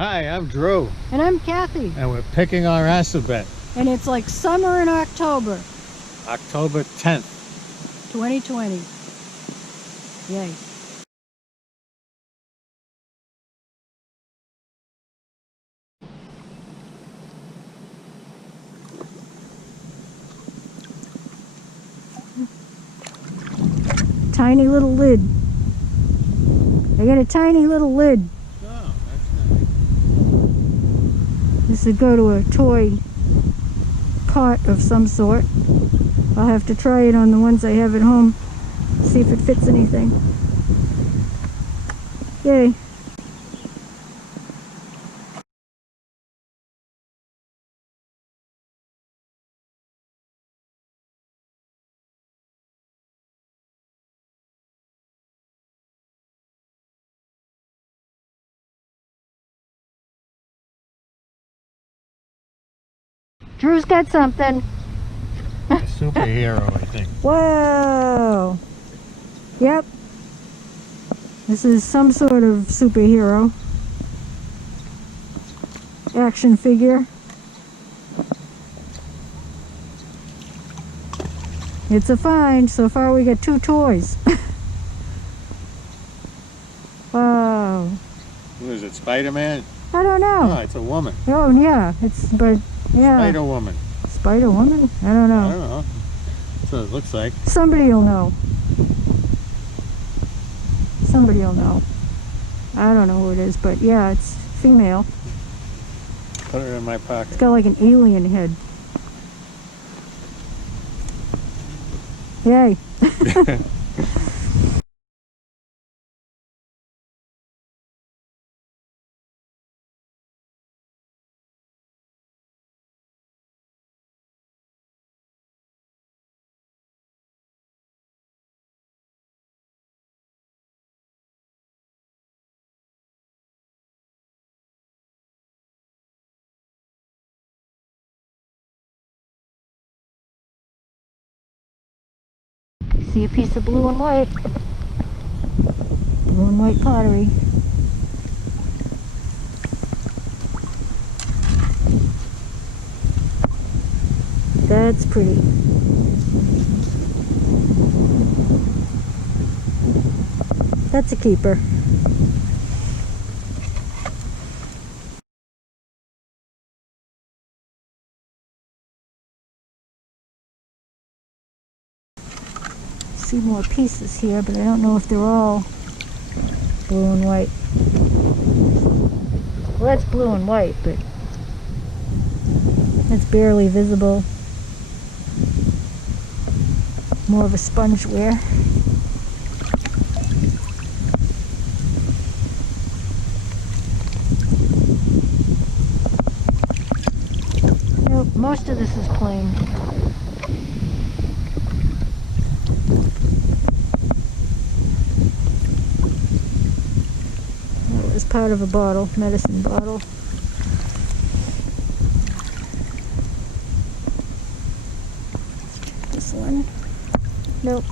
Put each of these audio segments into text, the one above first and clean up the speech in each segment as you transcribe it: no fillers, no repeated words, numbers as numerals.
Hi, I'm Drew. And I'm Kathy. And we're picking our alphabet. And it's like summer in October. October 10th. 2020. Yay. Tiny little lid. I got a tiny little lid. Oh, that's nice. This would go to a toy pot of some sort. I'll have to try it on the ones I have at home. See if it fits anything. Yay. Drew's got something. A superhero, I think. Whoa! Yep. This is some sort of superhero. Action figure. It's a find. So far we got 2 toys. Wow. What is it, Spider-Man? I don't know. Oh, it's a woman. Oh yeah, yeah. Spider-Woman. Spider-Woman? I don't know. I don't know. That's what it looks like. Somebody will know. Somebody will know. I don't know who it is, but yeah, it's female. Put it in my pocket. It's got like an alien head. Yay. See a piece of blue and white. Blue and white pottery. That's pretty. That's a keeper. See more pieces here, but I don't know if they're all blue and white. Well, that's blue and white, but that's barely visible. More of a sponge wear. Nope, most of this is plain. That was part of a bottle, medicine bottle. This one. Nope.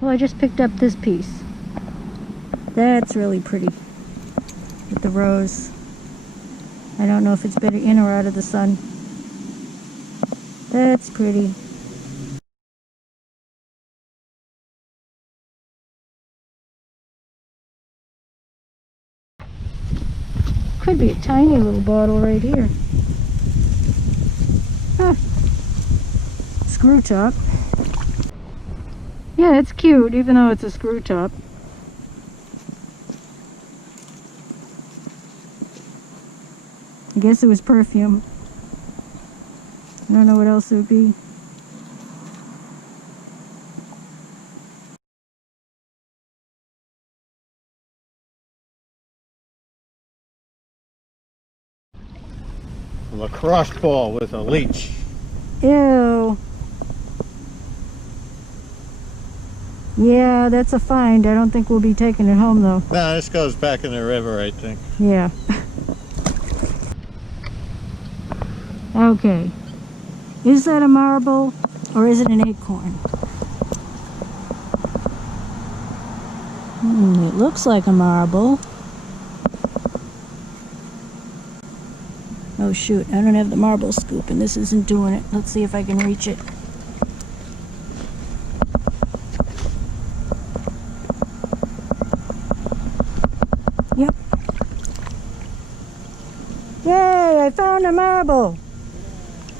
Well, I just picked up this piece. That's really pretty. With the rose. I don't know if it's better in or out of the sun. That's pretty. Could be a tiny little bottle right here. Huh. Screw top. Yeah, it's cute, even though it's a screw top. I guess it was perfume. I don't know what else it would be. A lacrosse ball with a leech. Ew. Yeah, that's a find. I don't think we'll be taking it home though. No, this goes back in the river, I think. Yeah. Okay. Is that a marble or is it an acorn? It looks like a marble. Oh shoot, I don't have the marble scoop and this isn't doing it. Let's see if I can reach it. Yep. Yay, I found a marble.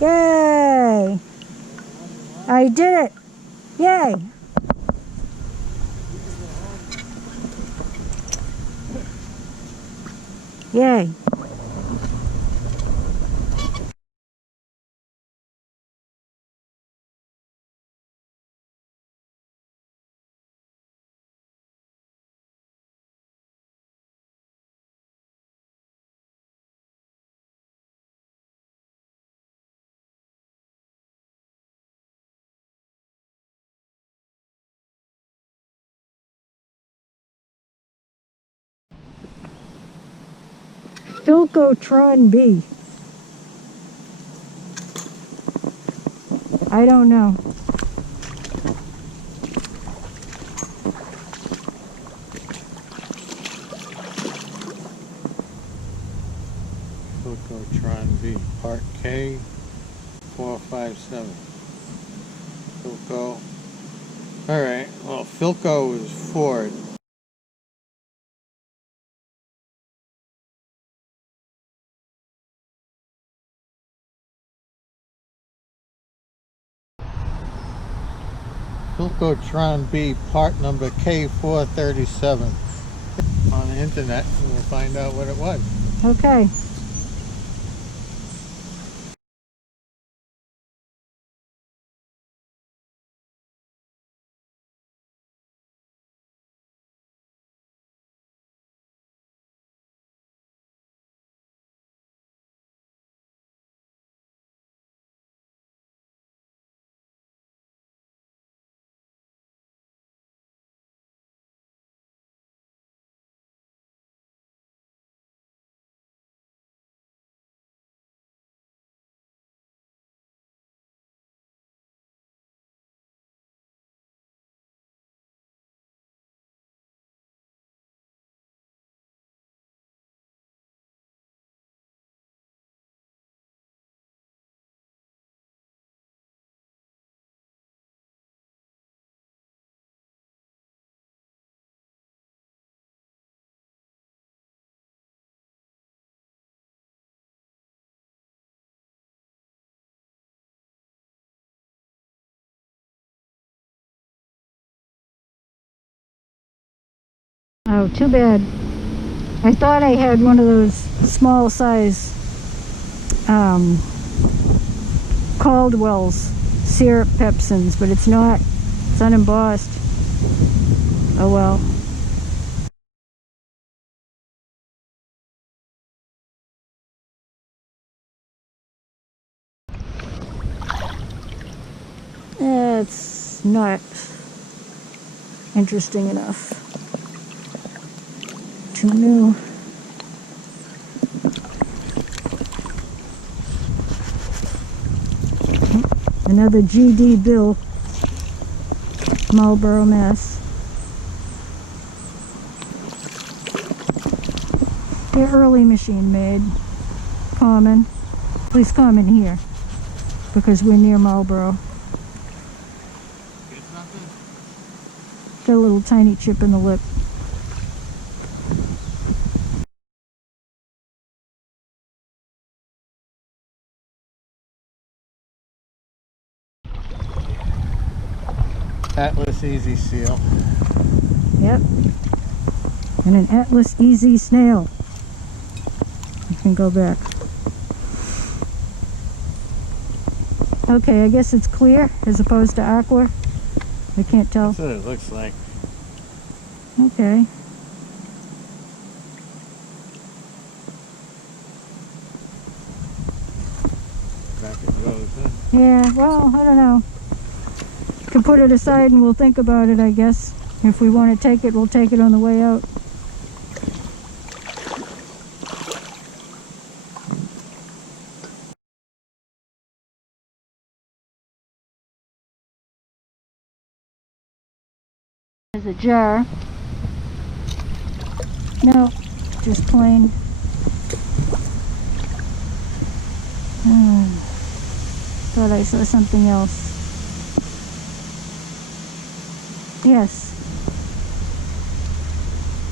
Yay. I did it. Yay. Yay. Philcotron B. I don't know. Philcotron B, Part K, 457. Philco. Alright, well, Philco is Ford. Philcotron B, part number K437. On the internet, and we'll find out what it was. Okay. Oh, too bad. I thought I had one of those small size Caldwell's syrup pepsins, but it's not. It's unembossed. Oh well. It's not interesting enough. Too new. Another GD bill. Marlboro, Mass. They're early machine made. Common. At least common here. Because we're near Marlboro. Got a little tiny chip in the lip. Atlas Easy Seal. Yep. And an Atlas Easy Snail. You can go back. Okay, I guess it's clear as opposed to aqua. I can't tell. That's what it looks like. Okay. Back it goes, huh? Yeah, well, I don't know. Can put it aside and we'll think about it, I guess. If we want to take it, we'll take it on the way out. There's a jar. No, just plain. Thought I saw something else. Yes.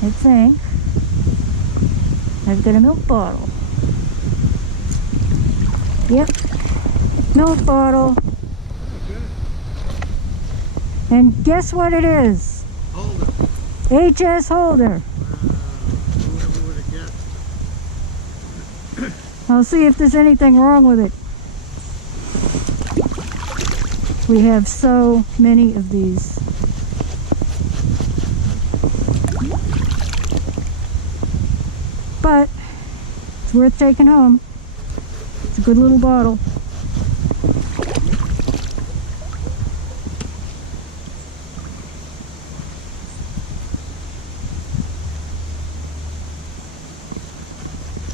I think I've got a milk bottle. Yep. Milk bottle. And guess what it is? Holder. HS Holder. Who would have guessed? I'll see if there's anything wrong with it. We have so many of these. But it's worth taking home. It's a good little bottle.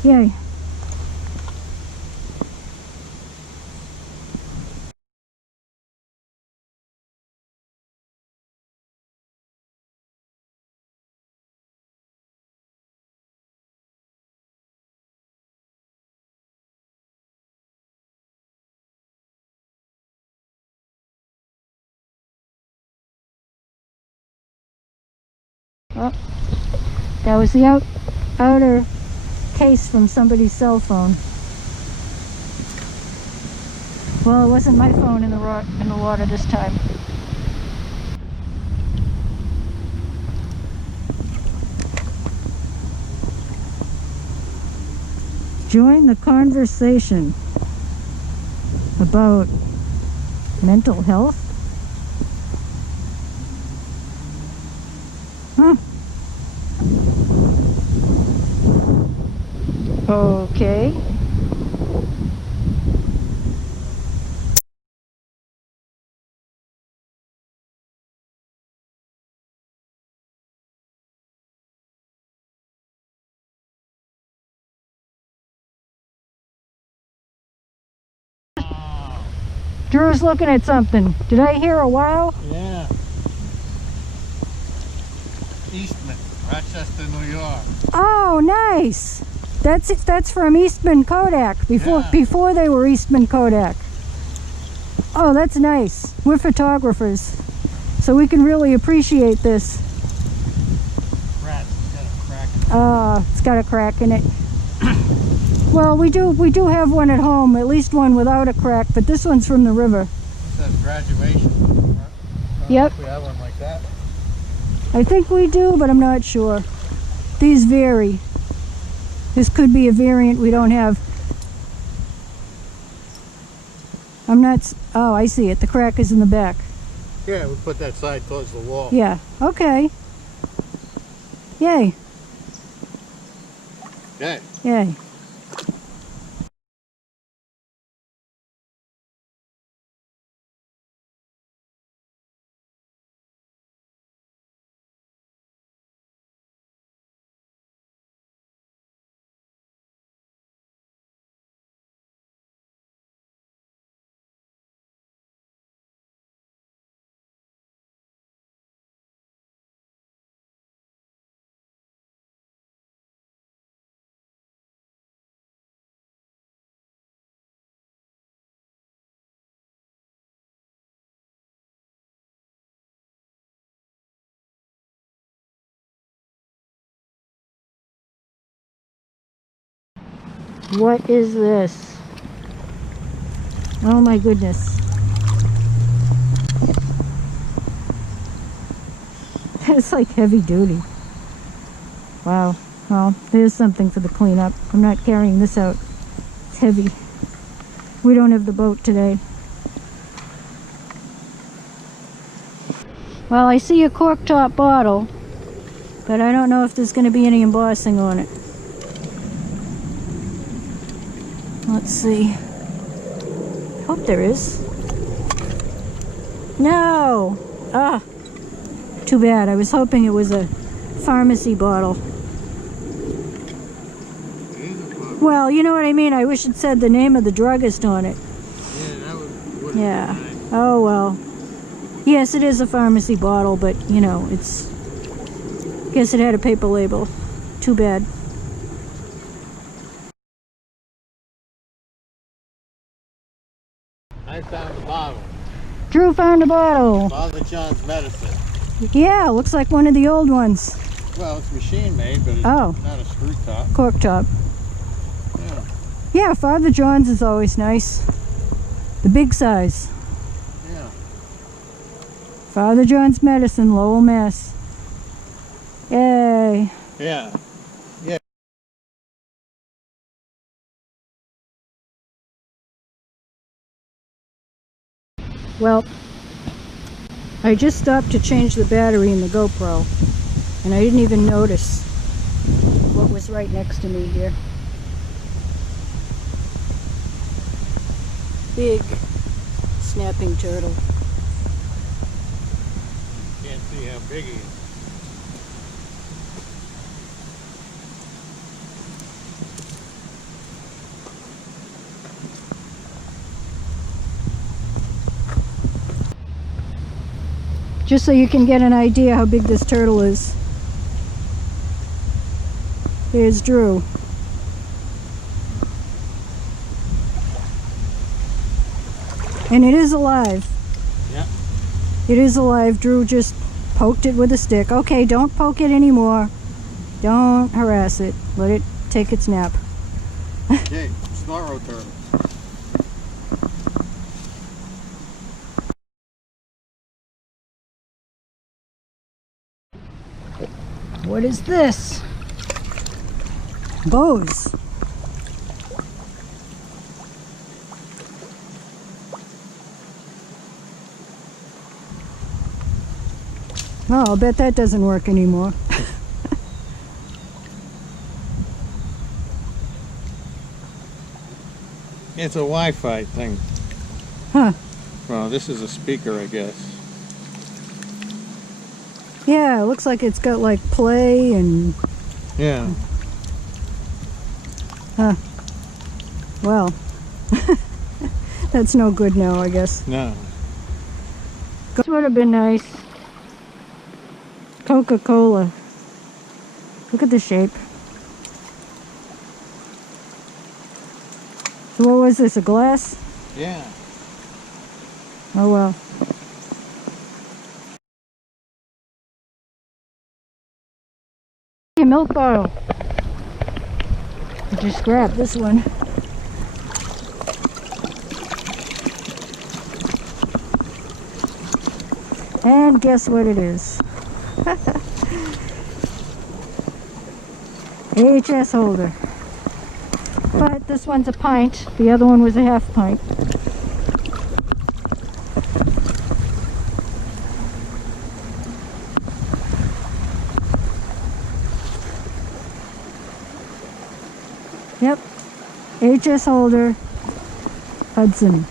Yay. Oh, that was the outer case from somebody's cell phone. Well, it wasn't my phone in the water this time. Join the conversation about mental health. Huh. Okay. Drew's looking at something. Did I hear a wow? Yeah. Eastman, Rochester, New York. Oh, nice. That's from Eastman Kodak before Yeah. before they were Eastman Kodak. Oh, that's nice. We're photographers, so we can really appreciate this. Rat, it's got a crack in it. It's got a crack in it. Well, we do have one at home, at least one without a crack, but this one's from the river. It says graduation. Yep. We have one like that. I think we do, but I'm not sure. These vary. This could be a variant we don't have. I'm not... Oh, I see it. The crack is in the back. Yeah, we put that side towards the wall. Yeah. Okay. Yay. Okay. Yay. What is this? Oh my goodness. It's like heavy duty. Wow. Well, there's something for the cleanup. I'm not carrying this out. It's heavy. We don't have the boat today. Well, I see a cork top bottle, but I don't know if there's going to be any embossing on it. Let's see. Hope there is. No! Ah! Too bad. I was hoping it was a pharmacy bottle. Well, you know what I mean. I wish it said the name of the druggist on it. Yeah, that would Yeah. Oh, well. Yes, it is a pharmacy bottle, but, you know, it's... Guess it had a paper label. Too bad. I found the bottle. Drew found a bottle. Father John's medicine. Yeah, looks like one of the old ones. Well, it's machine made, but it's Oh. not a screw top. Cork top. Yeah. Yeah, Father John's is always nice. The big size. Yeah. Father John's Medicine, Lowell, Mass. Yay. Yeah. Yeah. Well, I just stopped to change the battery in the GoPro, and I didn't even notice what was right next to me here. Big snapping turtle. Can't see how big he is. Just so you can get an idea how big this turtle is. There's Drew. And it is alive. Yeah. It is alive. Drew just poked it with a stick. Okay, don't poke it anymore. Don't harass it. Let it take its nap. Okay, snarl turtle. What is this? Bows. Oh, I'll bet that doesn't work anymore. It's a Wi-Fi thing. Huh. Well, this is a speaker, I guess. Yeah, it looks like it's got like play and... Yeah. Huh. Well. That's no good now, I guess. No. This would have been nice. Coca-Cola. Look at the shape. So what was this, a glass? Yeah. Oh well. A milk bottle. I just grabbed this one. And guess what it is? AHS holder. But this one's a pint. The other one was a half pint. Yep. HS holder. Hudson.